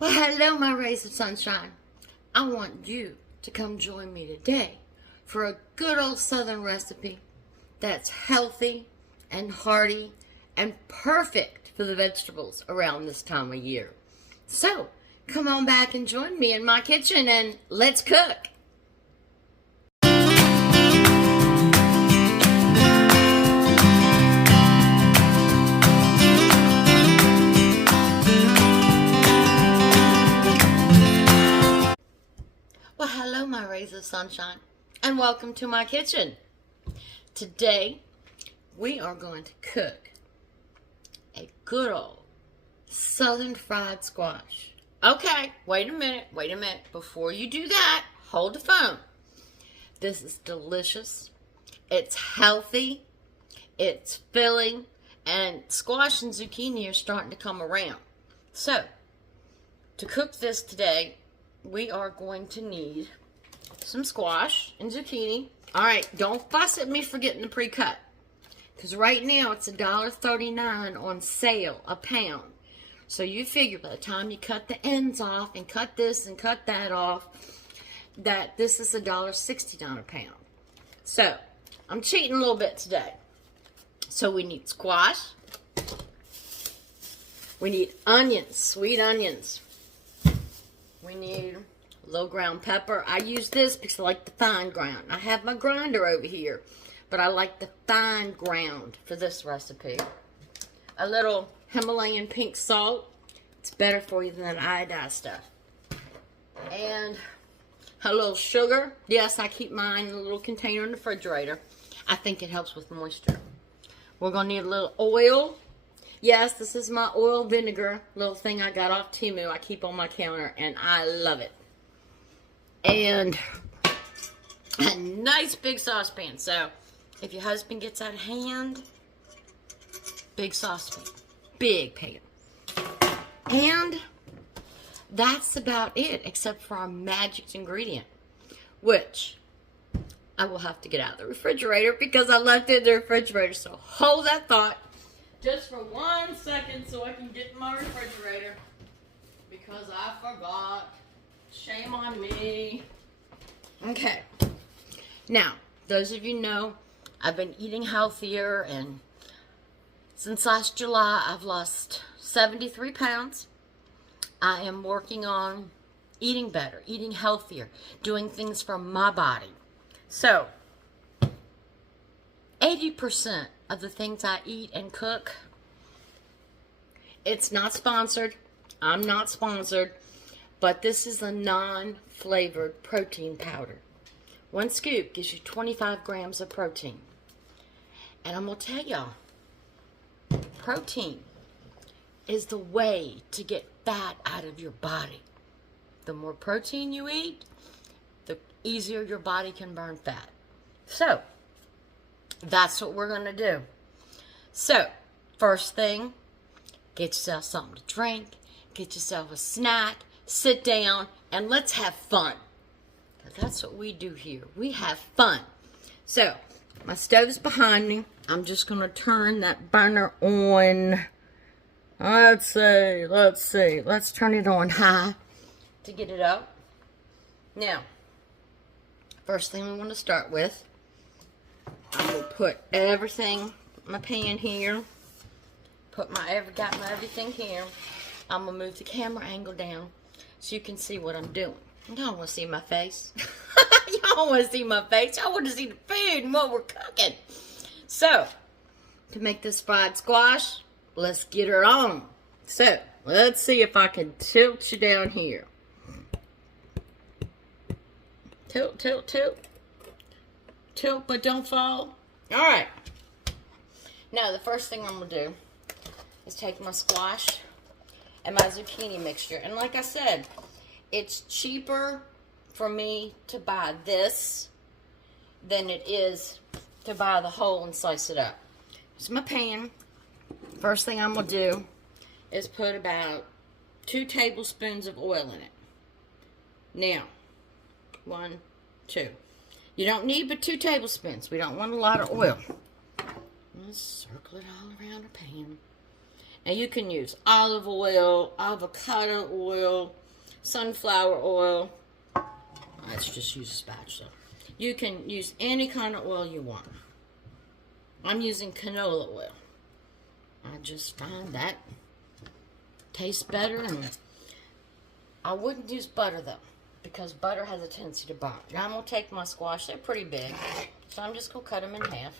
Well, hello, my rays of sunshine. I want you to come join me today for a good old southern recipe that's healthy and hearty and perfect for the vegetables around this time of year. So, come on back and join me in my kitchen and let's cook. Well, hello, my rays of sunshine, and welcome to my kitchen. Today, we are going to cook a good old southern fried squash. Okay, wait a minute. Before you do that, hold the phone. This is delicious. It's healthy. It's filling. And squash and zucchini are starting to come around. So, to cook this today, we are going to need some squash and zucchini. Alright, don't fuss at me for getting the pre-cut. Because right now it's $1.39 on sale a pound. So you figure by the time you cut the ends off and cut this and cut that off, that this is $1.69 a pound. So, I'm cheating a little bit today. So we need squash. We need onions, sweet onions. We need a little ground pepper. I use this because I like the fine ground. I have my grinder over here, but I like the fine ground for this recipe. A little Himalayan pink salt. It's better for you than iodized stuff. And a little sugar. Yes, I keep mine in a little container in the refrigerator. I think it helps with moisture. We're going to need a little oil. Yes, this is my oil vinegar little thing I got off Temu. I keep on my counter, and I love it. And a nice big saucepan. So, if your husband gets out of hand, big saucepan. Big pan. And that's about it, except for our magic ingredient, which I will have to get out of the refrigerator because I left it in the refrigerator. So, hold that thought. Just for 1 second so I can get in my refrigerator because I forgot. Shame on me. Okay. Now, those of you know, I've been eating healthier, and since last July, I've lost 73 pounds. I am working on eating better, eating healthier, doing things for my body. So, 80% of the things I eat and cook, it's not sponsored. I'm not sponsored, but this is a non-flavored protein powder. 1 scoop gives you 25 grams of protein. And I'm going to tell y'all, protein is the way to get fat out of your body. The more protein you eat, the easier your body can burn fat. So, that's what we're going to do. So, first thing, get yourself something to drink, get yourself a snack, sit down, and let's have fun. That's what we do here. We have fun. So, my stove's behind me. I'm just going to turn that burner on. Let's see. Let's turn it on high to get it up. Now, first thing we want to start with, I'm going to put everything in my pan here. Got my everything here. I'm going to move the camera angle down so you can see what I'm doing. Y'all want to see my face? Y'all want to see my face? Y'all want to see the food and what we're cooking. So, to make this fried squash, let's get her on. So, let's see if I can tilt you down here. Tilt. Tilt, but don't fall. Alright. Now, the first thing I'm going to do is take my squash and my zucchini mixture. And like I said, it's cheaper for me to buy this than it is to buy the whole and slice it up. Here's my pan. First thing I'm going to do is put about 2 tablespoons of oil in it. Now, 1, 2. You don't need but 2 tablespoons. We don't want a lot of oil. Let's circle it all around our pan. And you can use olive oil, avocado oil, sunflower oil. Let's just use a spatula. You can use any kind of oil you want. I'm using canola oil. I just find that tastes better, and I wouldn't use butter though, because butter has a tendency to burn. Now I'm going to take my squash, they're pretty big, so I'm just going to cut them in half.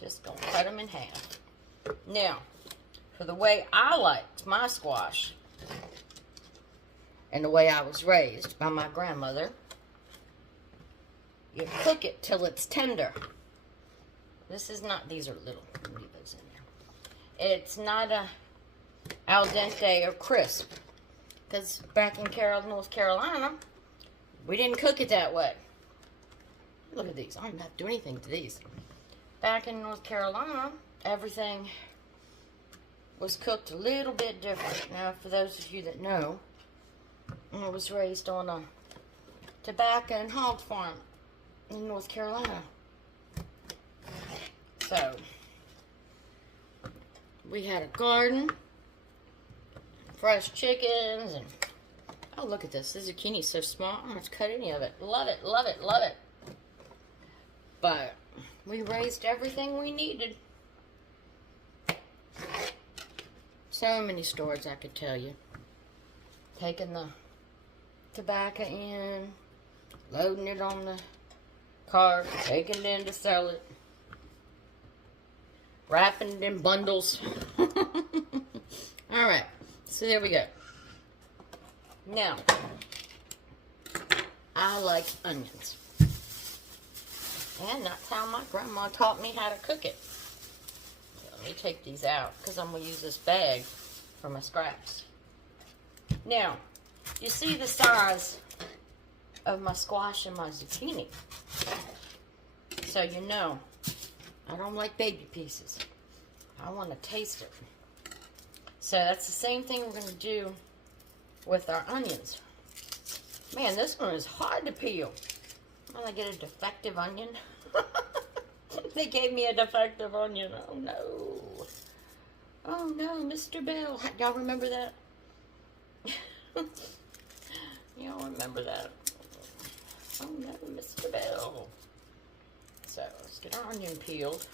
Just going to cut them in half. Now, for the way I liked my squash, and the way I was raised by my grandmother, you cook it till it's tender. This is not, these are little, leave those in there. It's not a al dente or crisp, because back in North Carolina, we didn't cook it that way. Look at these, I don't have to do anything to these. Back in North Carolina, everything was cooked a little bit different. Now, for those of you that know, I was raised on a tobacco and hog farm in North Carolina. So, we had a garden, fresh chickens, and oh, look at this. This zucchini is so small, I don't have to cut any of it. Love it, love it, love it. But we raised everything we needed. So many stories I could tell you. Taking the tobacco in, loading it on the cart, taking it in to sell it, wrapping it in bundles. Alright, so there we go. Now, I like onions. And that's how my grandma taught me how to cook it. So let me take these out, because I'm going to use this bag for my scraps. Now, you see the size of my squash and my zucchini. So you know, I don't like baby pieces. I want to taste it. So that's the same thing we're going to do with our onions. Man, this one is hard to peel. I'm going to get a defective onion. They gave me a defective onion. Oh no. Oh no, Mr. Bill. Y'all remember that? Y'all remember that? Oh no, Mr. Bill. So let's get our onion peeled.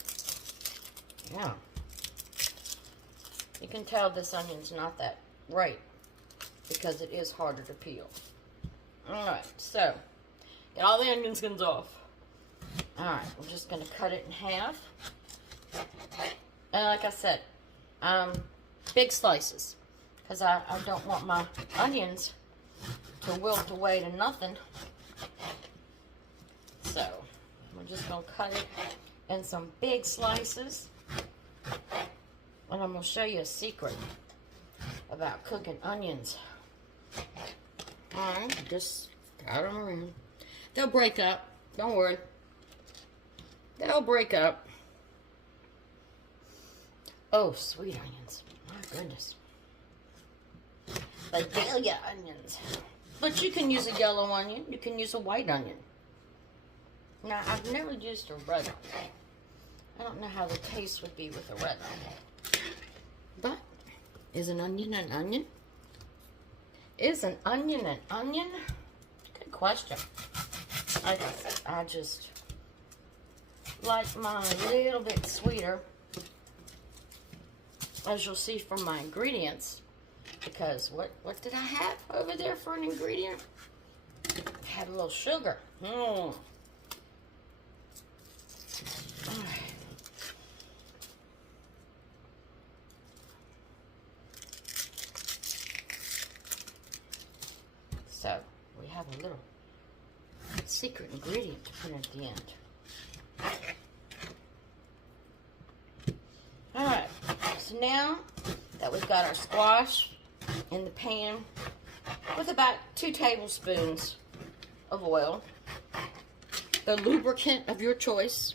Yeah. You can tell this onion's not that right, because it is harder to peel. Alright, so get all the onion skins off. Alright, we're just going to cut it in half. And like I said, big slices, because I don't want my onions to wilt away to nothing. So we're just going to cut it in some big slices. And I'm going to show you a secret about cooking onions. Alright, just cut them around. They'll break up. Don't worry. They'll break up. Oh, sweet onions. My goodness. Vidalia onions. But you can use a yellow onion. You can use a white onion. Now, I've never used a red onion. I don't know how the taste would be with a red onion. But, is an onion an onion? Is an onion an onion? Good question. I just like mine a little bit sweeter, as you'll see from my ingredients. Because what did I have over there for an ingredient? I had a little sugar. Alright. So, we have a little secret ingredient to put at the end. Alright, so now that we've got our squash in the pan with about 2 tablespoons of oil, the lubricant of your choice,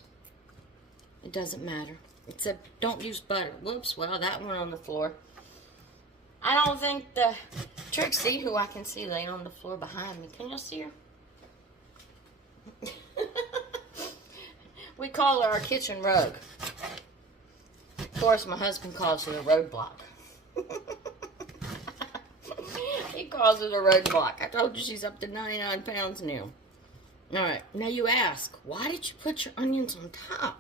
it doesn't matter, except don't use butter. Whoops, well, that went on the floor. I don't think the Trixie, who I can see laying on the floor behind me, can you see her? We call it our kitchen rug. Of course, my husband calls it a roadblock. He calls it a roadblock. I told you she's up to 99 pounds now. Alright, now you ask, why did you put your onions on top?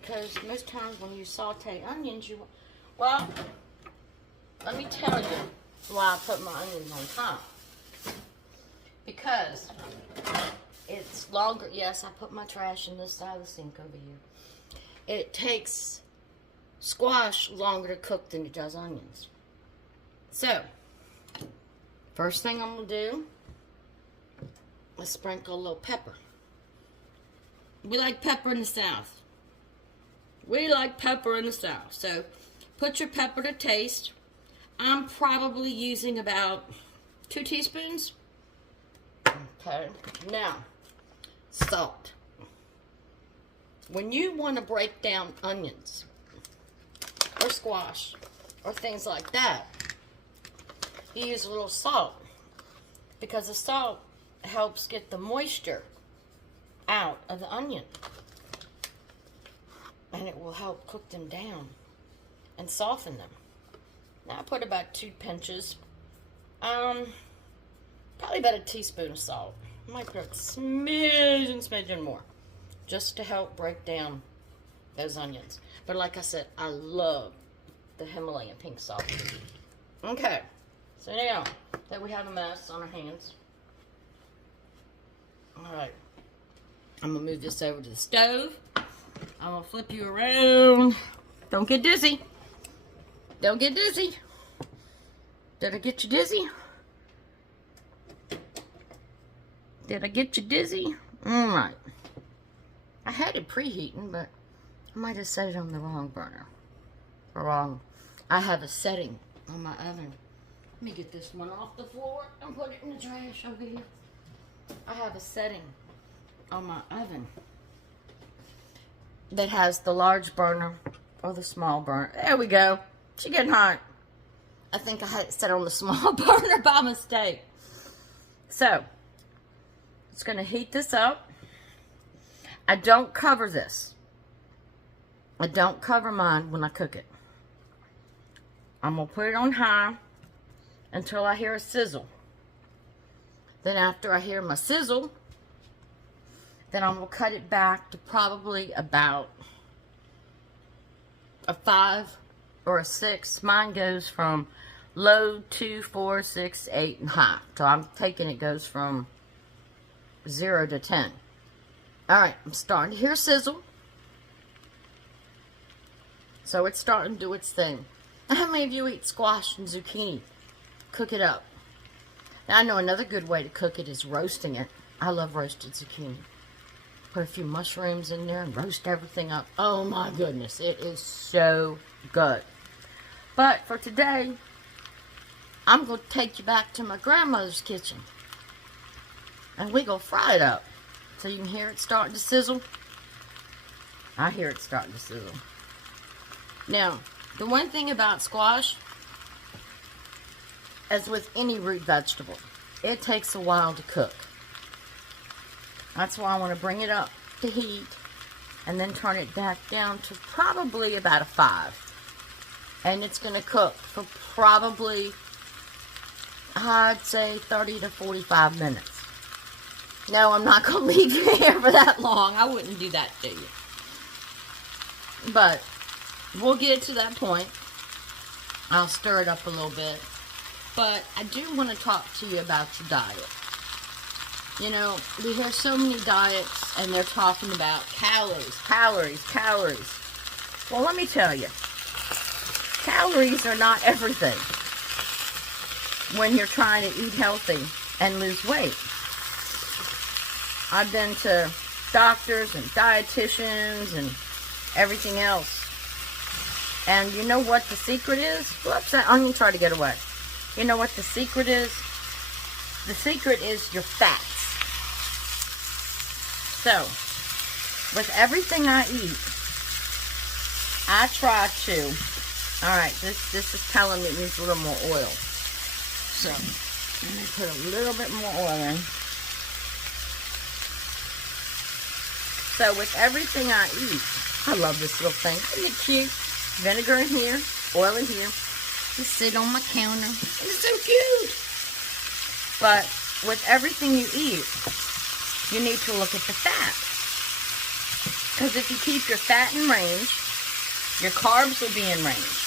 Because most times when you saute onions, well, let me tell you why I put my onions on top. Because it's longer. Yes, I put my trash in this side of the sink over here. It takes squash longer to cook than it does onions. So, first thing I'm going to do is sprinkle a little pepper. We like pepper in the South. We like pepper in the South. So, put your pepper to taste. I'm probably using about 2 teaspoons. Okay, now, salt. When you want to break down onions or squash or things like that, you use a little salt because the salt helps get the moisture out of the onion, and it will help cook them down and soften them. Now I put about 2 pinches, probably about a teaspoon of salt. I might put a smidgen more, just to help break down those onions. But like I said, I love the Himalayan pink salt. Okay, so now that we have a mess on our hands, alright, I'm going to move this over to the stove. I'm going to flip you around. Don't get dizzy. Don't get dizzy. Did I get you dizzy? Did I get you dizzy? Alright. I had it preheating, but I might have set it on the wrong burner. Wrong. I have a setting on my oven. Let me get this one off the floor and put it in the trash over here. I have a setting on my oven that has the large burner or the small burner. There we go. She getting hot. I think I had it set on the small burner by mistake. So, it's going to heat this up. I don't cover this. I don't cover mine when I cook it. I'm going to put it on high until I hear a sizzle. Then after I hear my sizzle, then I'm going to cut it back to probably about a 5 or a 6. Mine goes from low, 2, 4, 6, 8, and high. So I'm taking it goes from 0 to 10. Alright, I'm starting to hear sizzle. So it's starting to do its thing. Now, how many of you eat squash and zucchini? Cook it up. Now, I know another good way to cook it is roasting it. I love roasted zucchini. Put a few mushrooms in there and roast everything up. Oh my goodness, it is so good. But for today, I'm going to take you back to my grandmother's kitchen. And we go fry it up. So you can hear it starting to sizzle. I hear it starting to sizzle. Now, the one thing about squash, as with any root vegetable, it takes a while to cook. That's why I want to bring it up to heat and then turn it back down to probably about a 5. And it's going to cook for probably, I'd say, 30 to 45 minutes. No, I'm not going to leave you here for that long. I wouldn't do that to you. But we'll get to that point. I'll stir it up a little bit. But I do want to talk to you about your diet. You know, we hear so many diets and they're talking about calories, calories, calories. Well, let me tell you, calories are not everything when you're trying to eat healthy and lose weight. I've been to doctors and dietitians and everything else. And you know what the secret is? Whoops, that onion tried to get away. You know what the secret is? The secret is your fats. So, with everything I eat, I try to, alright, this is telling me it needs a little more oil. So, let me put a little bit more oil in. So with everything I eat, I love this little thing. Isn't it cute? Vinegar in here, oil in here. Just sit on my counter. It's so cute. But with everything you eat, you need to look at the fat. Because if you keep your fat in range, your carbs will be in range.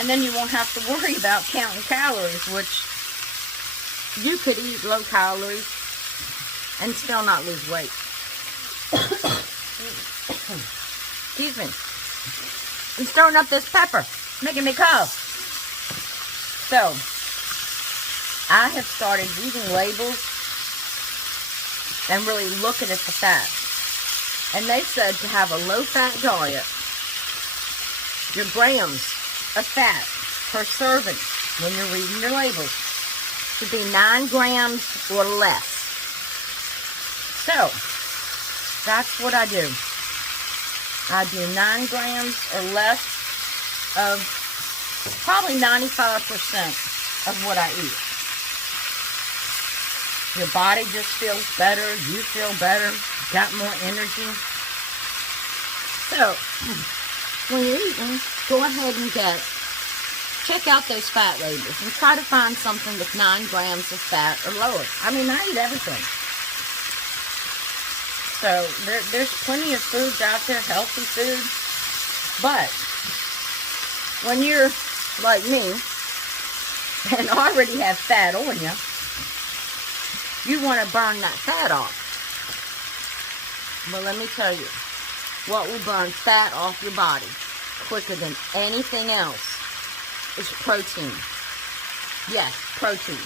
And then you won't have to worry about counting calories, which you could eat low calories and still not lose weight. Excuse me. I'm stirring up this pepper, making me cough. So, I have started reading labels and really looking at the fat. And they said to have a low-fat diet, your grams of fat per serving, when you're reading your labels, should be 9 grams or less. So, that's what I do. I do 9 grams or less of probably 95% of what I eat. Your body just feels better. You feel better. Got more energy. So, when you're eating, go ahead and check out those fat labels and try to find something with 9 grams of fat or lower. I mean, I eat everything. So, there's plenty of foods out there, healthy food. But, when you're like me, and already have fat on you, you want to burn that fat off. But let me tell you, what will burn fat off your body quicker than anything else is protein. Yes, protein.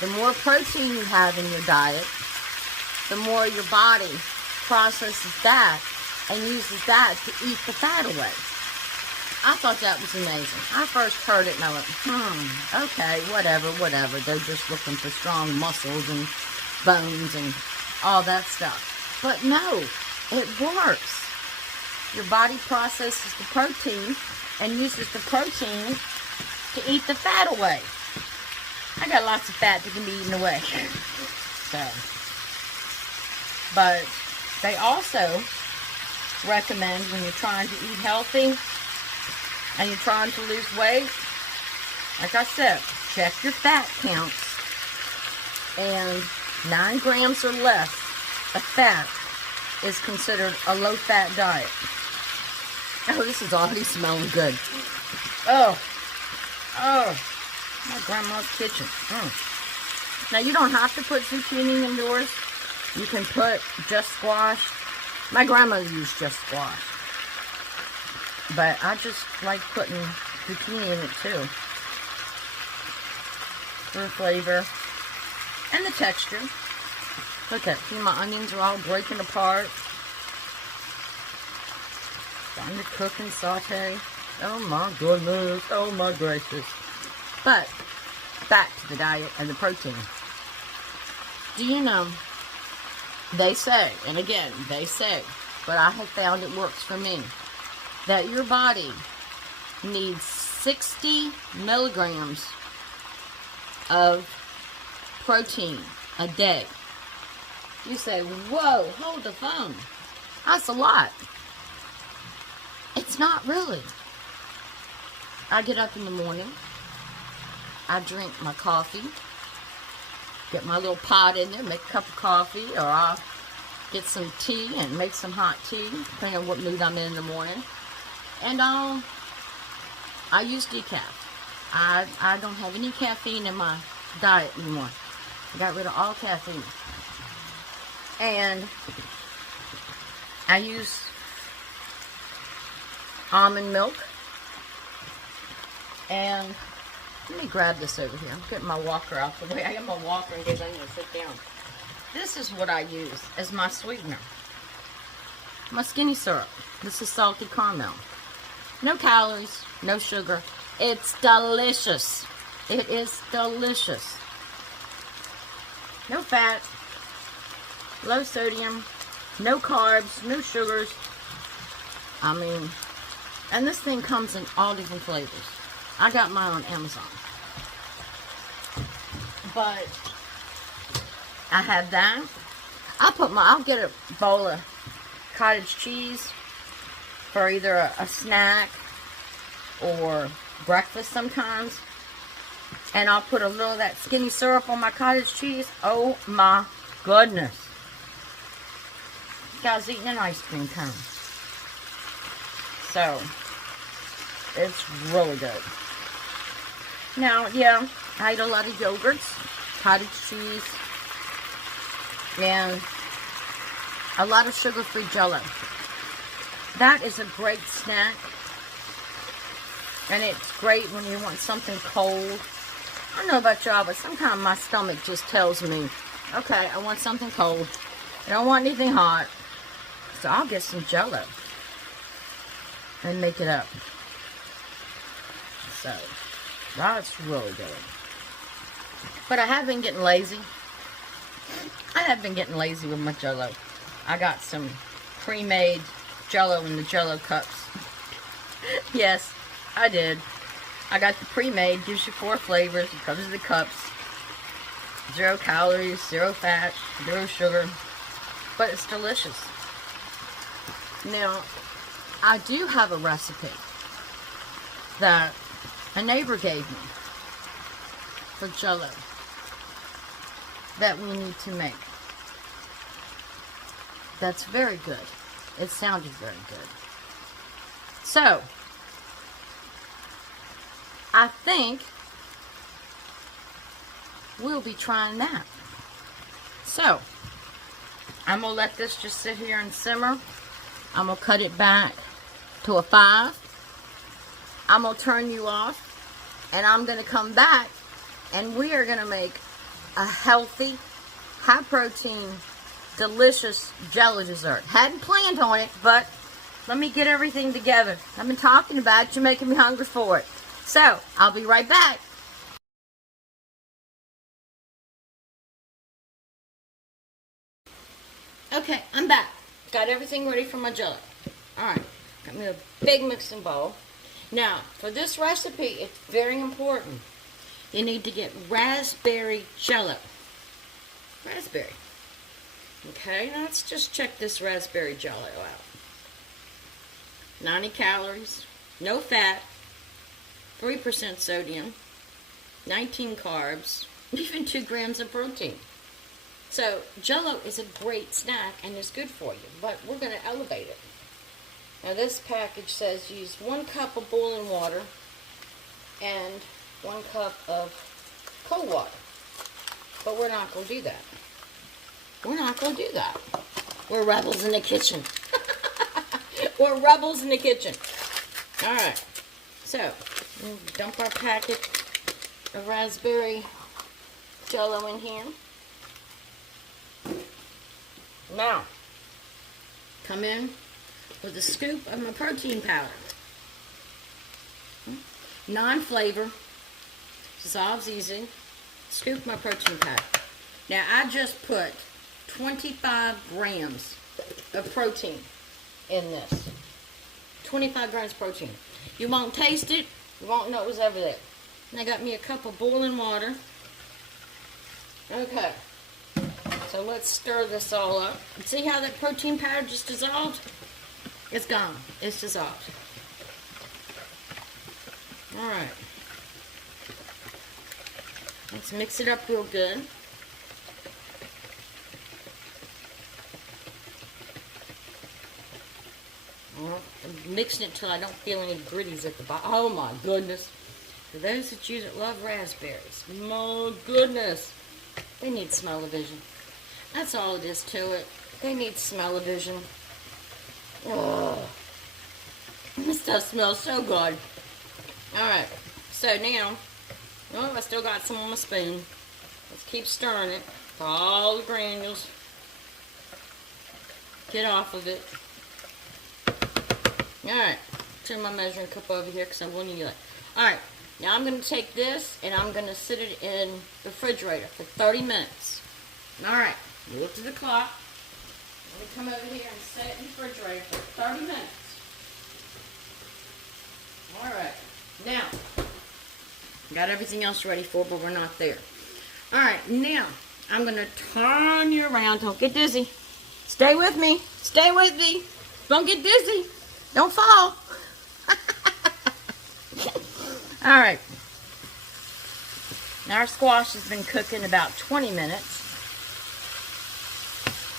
The more protein you have in your diet, the more your body processes that and uses that to eat the fat away. I thought that was amazing. I first heard it and I went, okay, whatever. They're just looking for strong muscles and bones and all that stuff. But no, it works. Your body processes the protein and uses the protein to eat the fat away. I got lots of fat that can be eaten away. So, but they also recommend when you're trying to eat healthy and you're trying to lose weight, like I said, check your fat counts. And 9 grams or less of fat is considered a low-fat diet. Oh, this is already smelling good. Oh, my grandma's kitchen. Now, you don't have to put zucchini in yours. You can put just squash. My grandma used just squash. But I just like putting zucchini in it too. For flavor. And the texture. Look at, see, my onions are all breaking apart. Time to cook and saute. Oh my goodness. Oh my gracious. But, back to the diet and the protein. Do you know, they say, and again, they say, but I have found it works for me, that your body needs 60 milligrams of protein a day. You say, whoa, hold the phone. That's a lot. It's not really. I get up in the morning. I drink my coffee. Get my little pot in there, make a cup of coffee, or I'll get some tea and make some hot tea, depending on what mood I'm in the morning. And I use decaf. I don't have any caffeine in my diet anymore. I got rid of all caffeine. And I use almond milk. And let me grab this over here. I'm getting my walker out the way. I got my walker in case I need to sit down. This is what I use as my sweetener. My skinny syrup. This is salted caramel. No calories, no sugar. It's delicious. It is delicious. No fat, low sodium, no carbs, no sugars. I mean, and this thing comes in all different flavors. I got mine on Amazon. But I have that. I'll get a bowl of cottage cheese for either a snack or breakfast sometimes. And I'll put a little of that skinny syrup on my cottage cheese. Oh my goodness. This guy's eating an ice cream cone. So, it's really good. Now, yeah, I eat a lot of yogurts, cottage cheese, and a lot of sugar-free jello. That is a great snack. And it's great when you want something cold. I don't know about y'all, but sometimes my stomach just tells me, okay, I want something cold. I don't want anything hot. So I'll get some jello and make it up. So, that's really good. But I have been getting lazy. I have been getting lazy with my jello. I got some pre-made jello in the jello cups. Yes, I did. I got the pre-made, gives you 4 flavors, it comes in the cups. 0 calories, 0 fat, 0 sugar, but it's delicious. Now, I do have a recipe that a neighbor gave me for jello that we need to make. That's very good. It sounded very good. So, I think we'll be trying that. So, I'm going to let this just sit here and simmer. I'm going to cut it back to a 5. I'm going to turn you off. And I'm going to come back and we are going to make a healthy, high protein, delicious jello dessert. Hadn't planned on it, but let me get everything together. I've been talking about it. You're making me hungry for it. So, I'll be right back. Okay, I'm back. Got everything ready for my jello. Alright, got me a big mixing bowl. Now, for this recipe, it's very important. You need to get raspberry jello. Raspberry. Okay, now let's just check this raspberry jello out. 90 calories, no fat, 3% sodium, 19 carbs, even 2 grams of protein. So, jello is a great snack and is good for you, but we're going to elevate it. Now, this package says use 1 cup of boiling water and 1 cup of cold water. But we're not going to do that. We're not going to do that. We're rebels in the kitchen. We're rebels in the kitchen. Alright. So, we'll dump our packet of raspberry jello in here. Now, come in with a scoop of my protein powder. Non-flavor. Dissolves easy. Scoop my protein powder. Now, I just put 25 grams of protein in this. 25 grams of protein. You won't taste it. You won't know it was ever there. And I got me a cup of boiling water. Okay. So let's stir this all up. See how that protein powder just dissolved? It's gone. It's dissolved. Alright. Let's mix it up real good. I'm mixing it till I don't feel any gritties at the bottom. Oh my goodness. For those of you that love raspberries, my goodness. They need smell-o-vision. That's all it is to it. They need smell-o-vision. Oh, this stuff smells so good. Alright, so now, oh, I still got some on my spoon. Let's keep stirring it. All the granules get off of it. Alright, turn my measuring cup over here because I will need it. Alright, now I'm going to take this and I'm going to sit it in the refrigerator for 30 minutes. Alright, look to the clock. Let me come over here and set it in the refrigerator for 30 minutes. Alright, now, got everything else ready for, but we're not there. Alright, now, I'm going to turn you around. Don't get dizzy. Stay with me. Stay with me. Don't get dizzy. Don't fall. All right. Now our squash has been cooking about 20 minutes.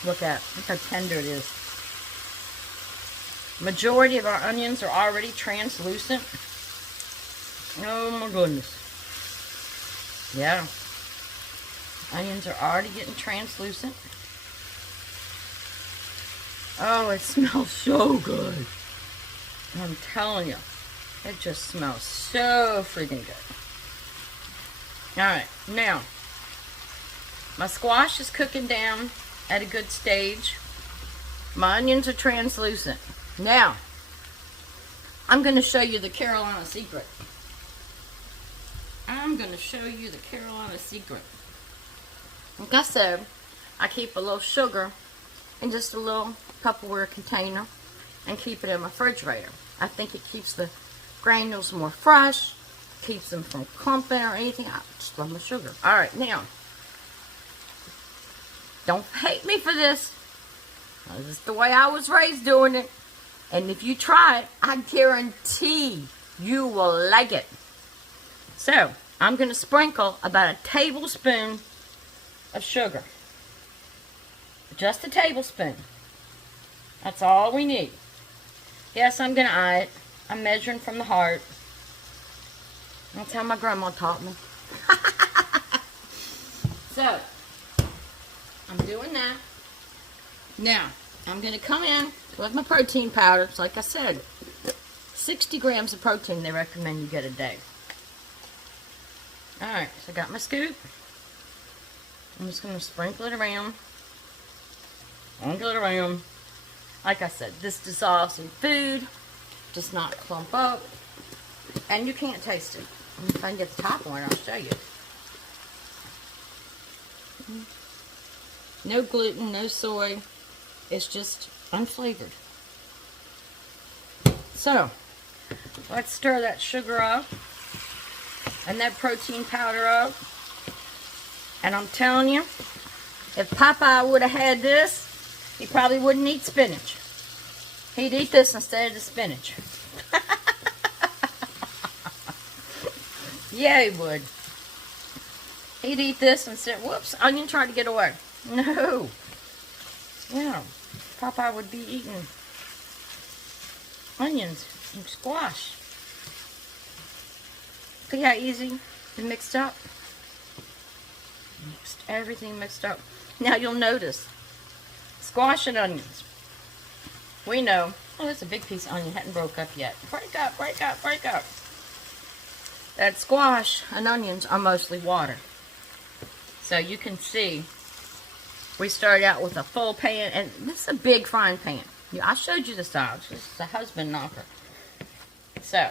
Look how tender it is. Majority of our onions are already translucent. Oh my goodness. Yeah. Onions are already getting translucent. Oh, it smells so good. I'm telling you. It just smells so freaking good. Alright, now, my squash is cooking down at a good stage. My onions are translucent. Now, I'm going to show you the Carolina secret. I'm going to show you the Carolina secret. Like I said, I keep a little sugar in just a little Tupperware container and keep it in my refrigerator. I think it keeps the granules more fresh, keeps them from clumping or anything. I just love my sugar. Alright, now, don't hate me for this. This is the way I was raised doing it. And if you try it, I guarantee you will like it. So, I'm going to sprinkle about a tablespoon of sugar. Just a tablespoon. That's all we need. Yes, I'm going to eye it. I'm measuring from the heart. That's how my grandma taught me. So, I'm doing that. Now, I'm going to come in with my protein powder. So like I said, 60 grams of protein they recommend you get a day. Alright, so I got my scoop. I'm just going to sprinkle it around. Sprinkle it around. Like I said, this dissolves in food. Does not clump up. And you can't taste it. If I can get the top one, I'll show you. No gluten, no soy. It's just unflavored. So, let's stir that sugar up and that protein powder up. And I'm telling you, if Popeye would have had this, he probably wouldn't eat spinach. He'd eat this instead of the spinach. Yeah, he would. He'd eat this instead. Whoops, onion tried to get away. No. Yeah, Popeye would be eating onions and squash. See how easy it mixed up? Everything mixed up. Now you'll notice, squash and onions. We know, oh, that's a big piece of onion, hadn't broke up yet. Break up, break up, break up. That squash and onions are mostly water. So you can see, we started out with a full pan, and this is a big frying pan. Yeah, I showed you the size. This is a husband knocker. So,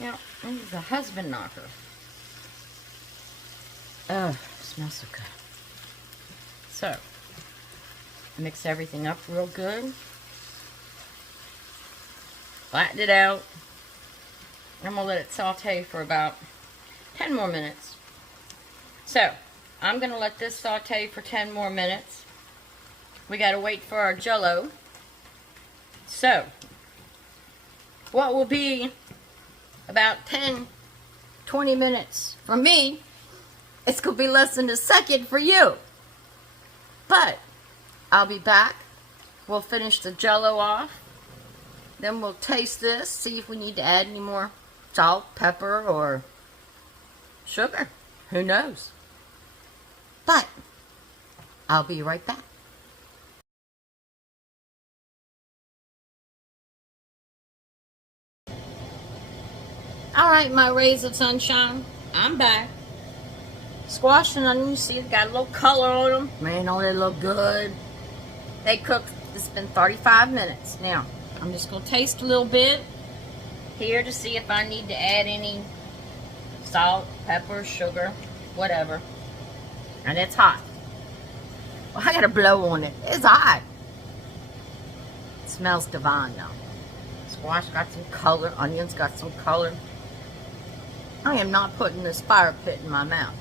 yeah, this is a husband knocker. Oh, smells so good. So, mix everything up real good. Flatten it out. I'm going to let it saute for about 10 more minutes. So, I'm going to let this saute for 10 more minutes. We got to wait for our jello. So, what will be about 10-20 minutes for me, it's going to be less than a second for you. But, I'll be back. We'll finish the jello off. Then we'll taste this, see if we need to add any more salt, pepper, or sugar. Who knows? But, I'll be right back. Alright, my rays of sunshine, I'm back. Squash and onion, you see, they got a little color on them. Man, don't they look good? They cooked, it's been 35 minutes. Now, I'm just going to taste a little bit here to see if I need to add any salt, pepper, sugar, whatever. And it's hot. Well, I got to blow on it. It's hot. It smells divine now. Squash got some color. Onions got some color. I am not putting this fire pit in my mouth.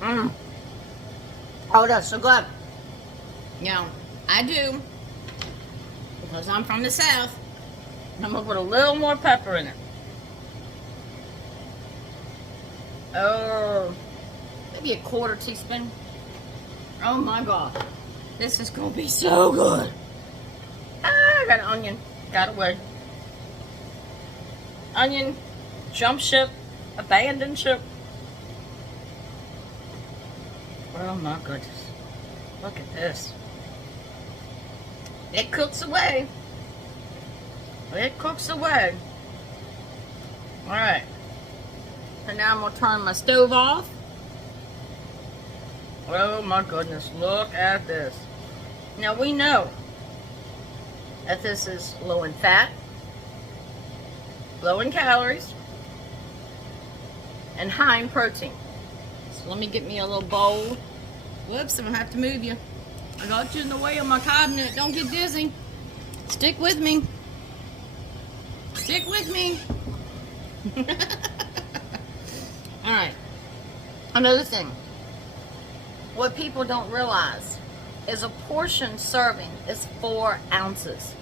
Mm. Oh, that's so good. You know, I do, because I'm from the South, I'm going to put a little more pepper in it. Oh, maybe a quarter teaspoon. Oh my God. This is going to be so good. Ah, I got an onion. Got away. Onion, jump ship, abandoned ship. Oh my goodness. Look at this. It cooks away. It cooks away. Alright. So now I'm going to turn my stove off. Oh my goodness. Look at this. Now we know that this is low in fat, low in calories, and high in protein. So let me get me a little bowl. Whoops, I'm going to have to move you. I got you in the way of my cabinet. Don't get dizzy. Stick with me. Stick with me. Alright. Another thing. What people don't realize is a portion serving is 4 ounces.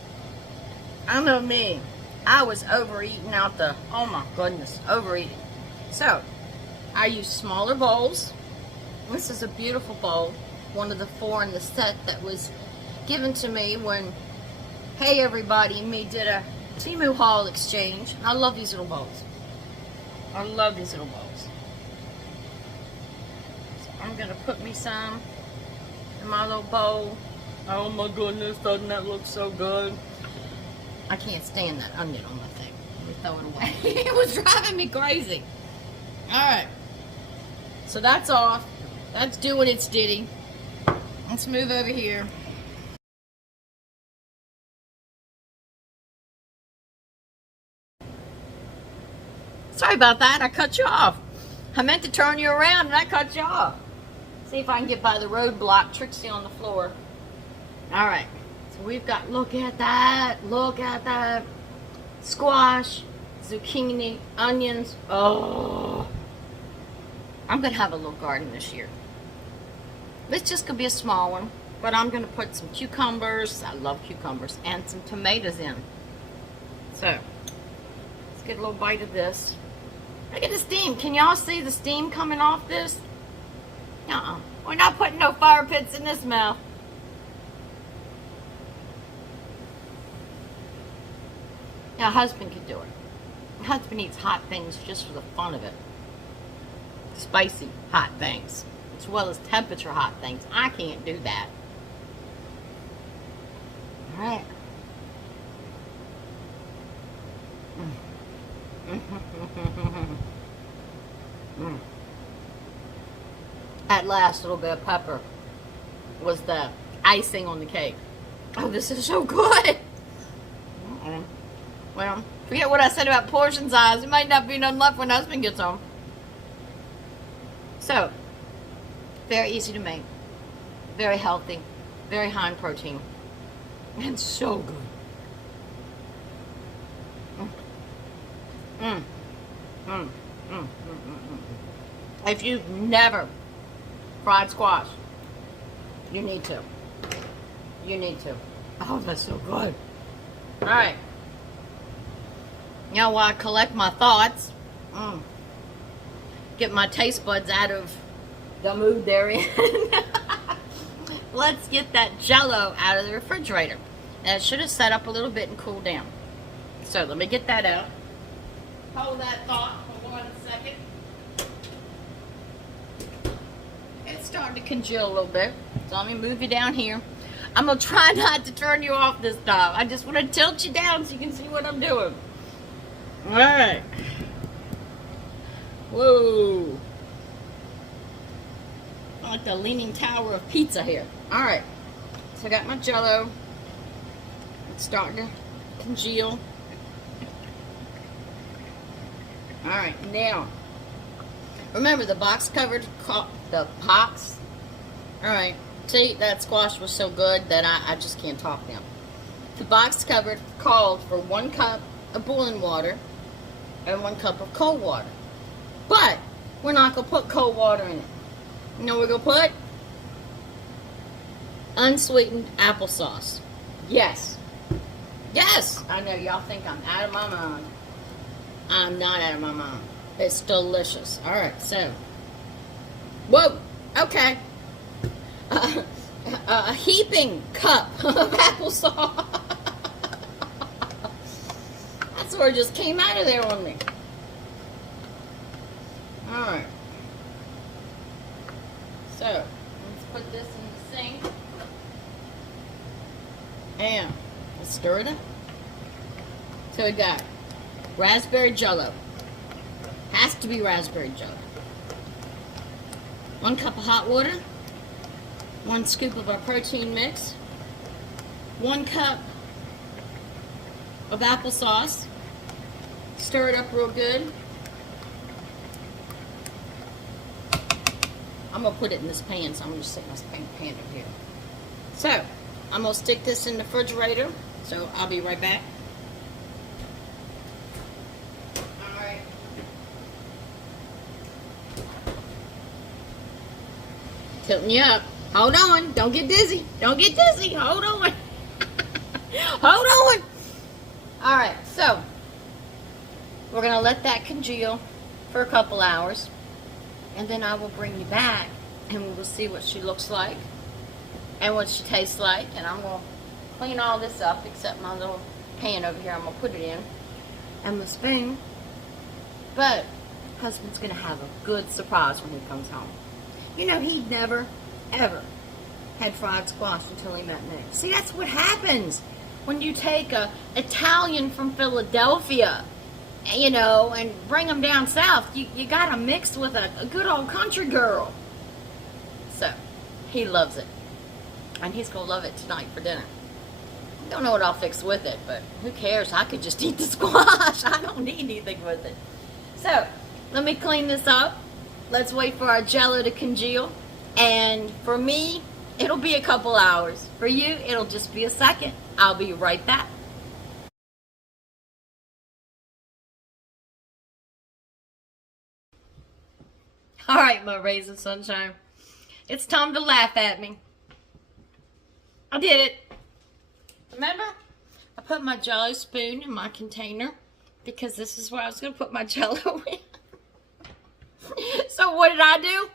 I know me. I was overeating out the, oh my goodness, overeating. So, I use smaller bowls. This is a beautiful bowl. One of the 4 in the set that was given to me when Hey Everybody and me did a Temu haul exchange. I love these little bowls. I love these little bowls. So I'm going to put me some in my little bowl. Oh my goodness, doesn't that look so good? I can't stand that onion on my thing. Let me throw it away. It was driving me crazy. Alright. So that's off. That's doing its ditty. Let's move over here. Sorry about that. I cut you off. I meant to turn you around and I cut you off. See if I can get by the roadblock. Trixie on the floor. Alright. So we've got, look at that. Look at that. Squash, zucchini, onions. Oh. I'm going to have a little garden this year. It's just going to be a small one. But I'm going to put some cucumbers. I love cucumbers. And some tomatoes in. So, let's get a little bite of this. Look at the steam. Can y'all see the steam coming off this? Uh-uh. We're not putting no fire pits in this mouth. Now, husband can do it. My husband eats hot things just for the fun of it. Spicy hot things. As well as temperature hot things. I can't do that. Alright. At last, a little bit of pepper was the icing on the cake. Oh, this is so good. Well, forget what I said about portion size. It might not be none left when husband gets home. So, very easy to make. Very healthy. Very high in protein. And so good. If you've never fried squash, you need to. You need to. Oh, that's so good. Alright. Now while I collect my thoughts, get my taste buds out of the mood they're in, let's get that jello out of the refrigerator. And it should have set up a little bit and cooled down. So let me get that out. Hold that thought for 1 second. It's starting to congeal a little bit. So let me move you down here. I'm going to try not to turn you off this time. I just want to tilt you down so you can see what I'm doing. Alright. Whoa. I like the Leaning Tower of Pizza here. Alright. So I got my jello. It's starting to congeal. Alright, now. Remember the box covered, the box. Alright. See, that squash was so good that I just can't talk now. The box covered called for 1 cup of boiling water and 1 cup of cold water. But we're not going to put cold water in it. You know what we're going to put? Unsweetened applesauce. Yes. Yes! I know y'all think I'm out of my mind. I'm not out of my mind. It's delicious. Alright, so. Whoa! Okay. A heaping cup of applesauce. That sort of just came out of there on me. Alright. So, let's put this in the sink. And let's stir it up. So we got raspberry jello. Has to be raspberry jello. 1 cup of hot water. 1 scoop of our protein mix. 1 cup of applesauce. Stir it up real good. I'm going to put it in this pan, so I'm going to stick my pan over here. So, I'm going to stick this in the refrigerator, so I'll be right back. Alright. Tilting you up. Hold on. Don't get dizzy. Don't get dizzy. Hold on. Hold on. Alright, so, we're going to let that congeal for a couple hours. And then I will bring you back and we will see what she looks like and what she tastes like. And I'm going to clean all this up except my little pan over here. I'm going to put it in and the spoon. But husband's going to have a good surprise when he comes home. You know, he'd never, ever had fried squash until he met me. See, that's what happens when you take a Italian from Philadelphia, you know, and bring them down south. You got to mix with a good old country girl. So, he loves it. And he's going to love it tonight for dinner. Don't know what I'll fix with it, but who cares? I could just eat the squash. I don't need anything with it. So, let me clean this up. Let's wait for our jello to congeal. And for me, it'll be a couple hours. For you, it'll just be a second. I'll be right back. Alright, my rays of sunshine. It's time to laugh at me. I did it. Remember? I put my jello spoon in my container because this is where I was going to put my jello in. So what did I do?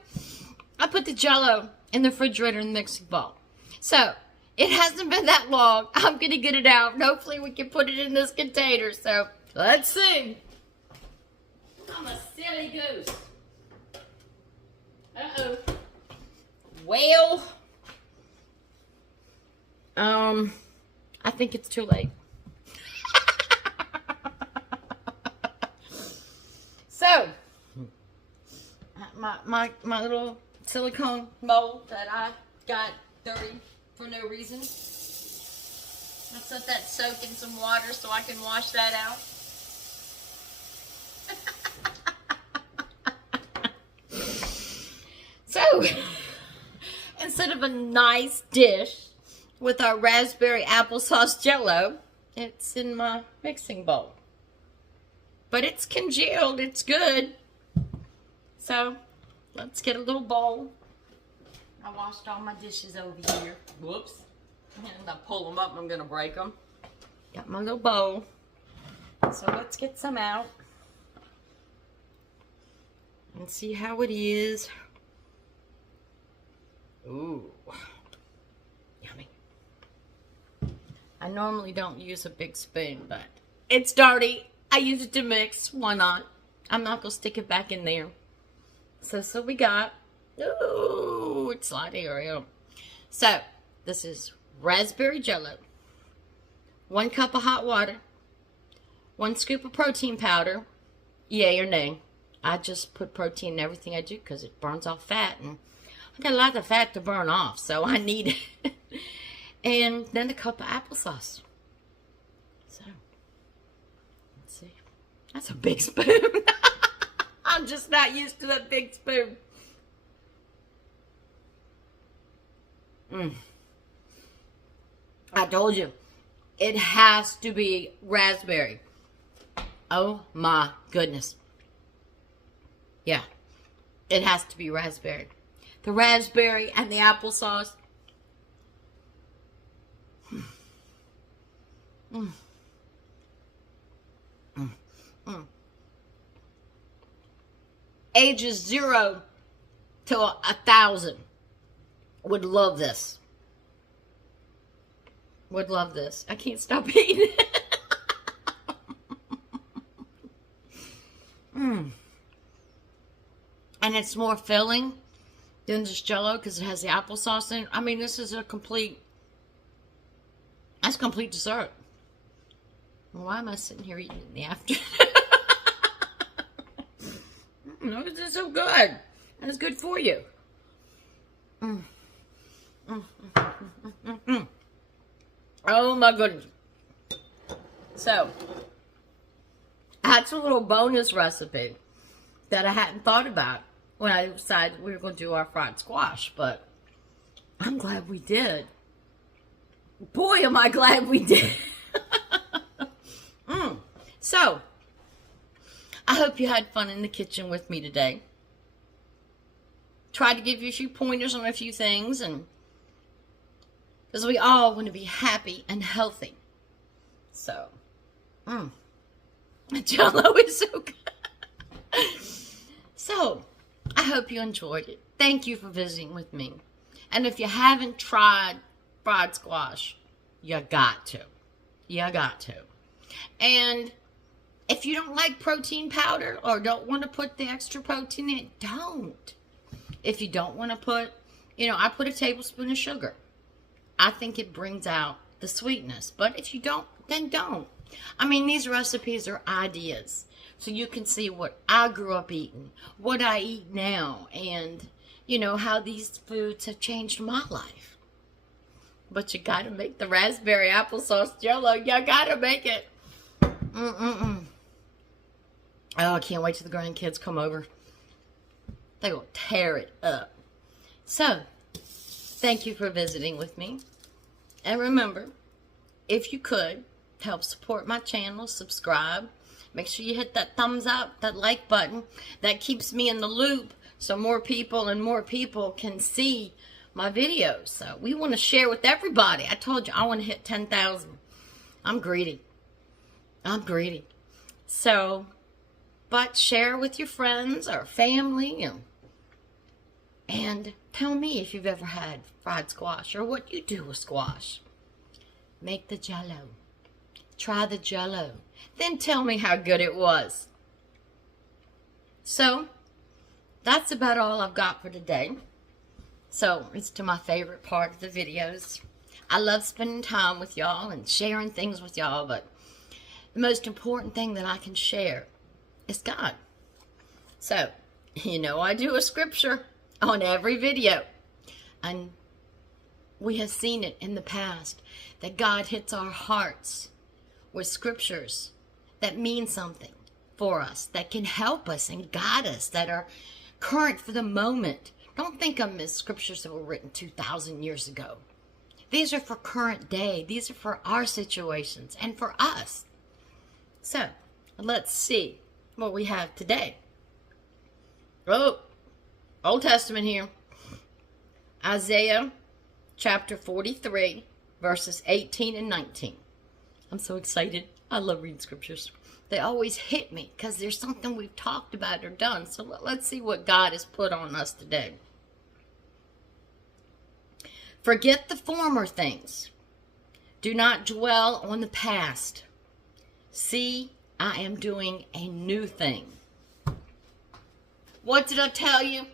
I put the jello in the refrigerator in the mixing bowl. So, it hasn't been that long. I'm going to get it out. And hopefully we can put it in this container. So, let's see. I'm a silly goose. Uh-oh. Well, I think it's too late. So, my little silicone mold that I got dirty for no reason. Let's let that soak in some water so I can wash that out. So, instead of a nice dish with our raspberry applesauce jello, it's in my mixing bowl. But it's congealed, it's good. So, let's get a little bowl. I washed all my dishes over here. Whoops. And I pull them up, I'm going to break them. Got my little bowl. So let's get some out. And see how it is. Ooh. Yummy. I normally don't use a big spoon, but it's dirty. I use it to mix. Why not? I'm not going to stick it back in there. So we got, ooh, it's sliding around. So, this is raspberry jello, 1 cup of hot water, 1 scoop of protein powder, yay or nay. I just put protein in everything I do because it burns off fat, and I got a lot of fat to burn off, so I need it. And then a cup of applesauce. So, let's see. That's a big spoon. I'm just not used to that big spoon. I told you, it has to be raspberry. Oh my goodness. Yeah, it has to be raspberry. The the raspberry and the applesauce. Mm. Mm. Mm. Ages 0 to 1,000 would love this. Would love this. I can't stop eating it. And it's more filling than just jello because it has the applesauce in it. I mean, this is that's complete dessert. Why am I sitting here eating in the afternoon? No, this is so good. It's good for you. Oh my goodness. So, that's a little bonus recipe that I hadn't thought about when I decided we were going to do our fried squash, but I'm glad we did. Boy, am I glad we did. So, I hope you had fun in the kitchen with me today. Tried to give you a few pointers on a few things, and because we all want to be happy and healthy. So, jello is so good. So, I hope you enjoyed it. Thank you for visiting with me. And if you haven't tried fried squash, you got to. You got to. And if you don't like protein powder or don't want to put the extra protein in it, don't. If you don't want to put, I put a tablespoon of sugar. I think it brings out the sweetness. But if you don't, then don't. I mean, these recipes are ideas. So you can see what I grew up eating, what I eat now, and, how these foods have changed my life. But you got to make the raspberry applesauce jello. You got to make it. Oh, I can't wait till the grandkids come over. They will tear it up. So, thank you for visiting with me. And remember, if you could, help support my channel, subscribe. Make sure you hit that thumbs up, that like button. That keeps me in the loop so more people can see my videos. So we want to share with everybody. I told you I want to hit 10,000. I'm greedy. So, but share with your friends or family and tell me if you've ever had fried squash or what you do with squash. Make the jello. Try the jello. Then tell me how good it was. So, that's about all I've got for today. So, it's to my favorite part of the videos. I love spending time with y'all and sharing things with y'all, but the most important thing that I can share is God. So, I do a scripture on every video. And we have seen it in the past that God hits our hearts with scriptures that mean something for us, that can help us and guide us, that are current for the moment. Don't think of them as scriptures that were written 2,000 years ago. These are for current day. These are for our situations and for us. So, let's see what we have today. Oh, Old Testament here. Isaiah chapter 43, verses 18 and 19. I'm so excited. I love reading scriptures. They always hit me because there's something we've talked about or done. So let's see what God has put on us today. Forget the former things. Do not dwell on the past. See, I am doing a new thing. What did I tell you?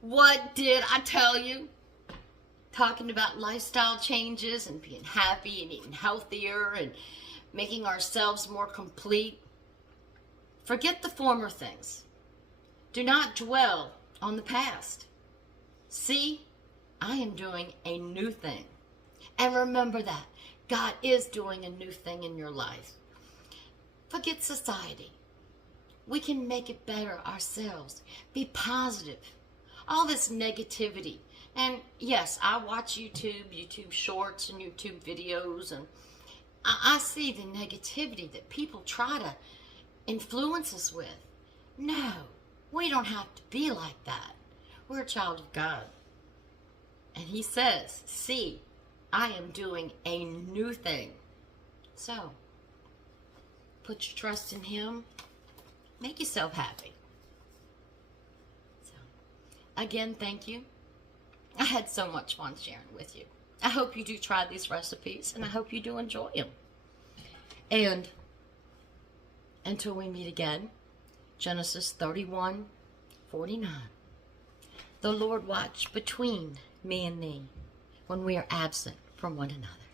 What did I tell you? Talking about lifestyle changes and being happy and eating healthier and making ourselves more complete. Forget the former things. Do not dwell on the past. See, I am doing a new thing. And remember that God is doing a new thing in your life. Forget society. We can make it better ourselves. Be positive. All this negativity. And yes, I watch YouTube shorts and YouTube videos, and I see the negativity that people try to influence us with. No, we don't have to be like that. We're a child of God. And he says, see, I am doing a new thing. So, put your trust in him. Make yourself happy. So, again, thank you. I had so much fun sharing with you. I hope you do try these recipes, and I hope you do enjoy them. And until we meet again, Genesis 31:49. The Lord watch between me and thee when we are absent from one another.